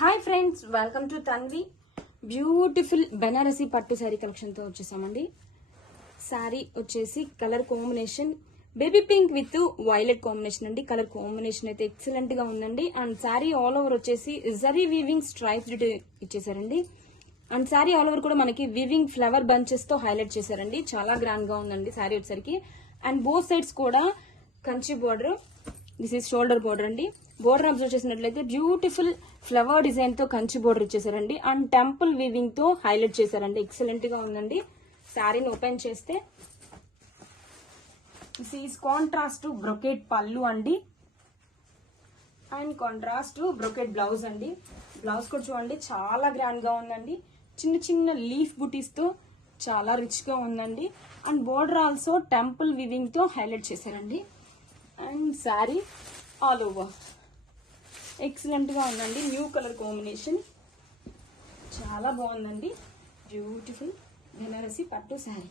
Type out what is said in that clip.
Hi friends welcome to Tanvi beautiful Banarasi పట్టు శారీ కలెక్షన్తో వచ్చేసామండి. శారీ వచ్చేసి colour combination baby pink with violet combination అండి. కలర్ కాంబినేషన్ అయితే ఎక్సలెంట్గా ఉందండి. అండ్ శారీ ఆల్ ఓవర్ వచ్చేసి జరీ వీవింగ్ స్ట్రైప్ ఇచ్చేసారండి. అండ్ శారీ ఆల్ ఓవర్ కూడా మనకి వివింగ్ ఫ్లవర్ బంచెస్తో హైలైట్ చేశారండి. చాలా గ్రాండ్గా ఉందండి శారీ వచ్చేసరికి. అండ్ బోత్ సైడ్స్ కూడా Kanchi border this is shoulder border అండి. బోర్డర్ అబ్జర్వ్ చేసినట్లయితే బ్యూటిఫుల్ ఫ్లవర్ డిజైన్తో కంచి బోర్డర్ ఇచ్చేసారండి. అండ్ టెంపుల్ వీవింగ్తో హైలైట్ చేశారండి. ఎక్సలెంట్గా ఉందండి. శారీని ఓపెన్ చేస్తే దిస్ ఈస్ కాంట్రాస్ట్ బ్రొకెట్ పళ్ళు అండి. అండ్ కాంట్రాస్ట్ బ్రొకెట్ బ్లౌజ్ అండి. బ్లౌజ్ కూడా చూడండి చాలా గ్రాండ్గా ఉందండి. చిన్న చిన్న లీఫ్ బుటీస్తో చాలా రిచ్గా ఉందండి. అండ్ బోర్డర్ ఆల్సో టెంపుల్ వివింగ్తో హైలైట్ చేశారండి. Sari all over. ఎక్సలెంట్గా ఉందండి. న్యూ కలర్ కాంబినేషన్ చాలా బాగుందండి. బ్యూటిఫుల్ బెనారసి పట్టు శారీ.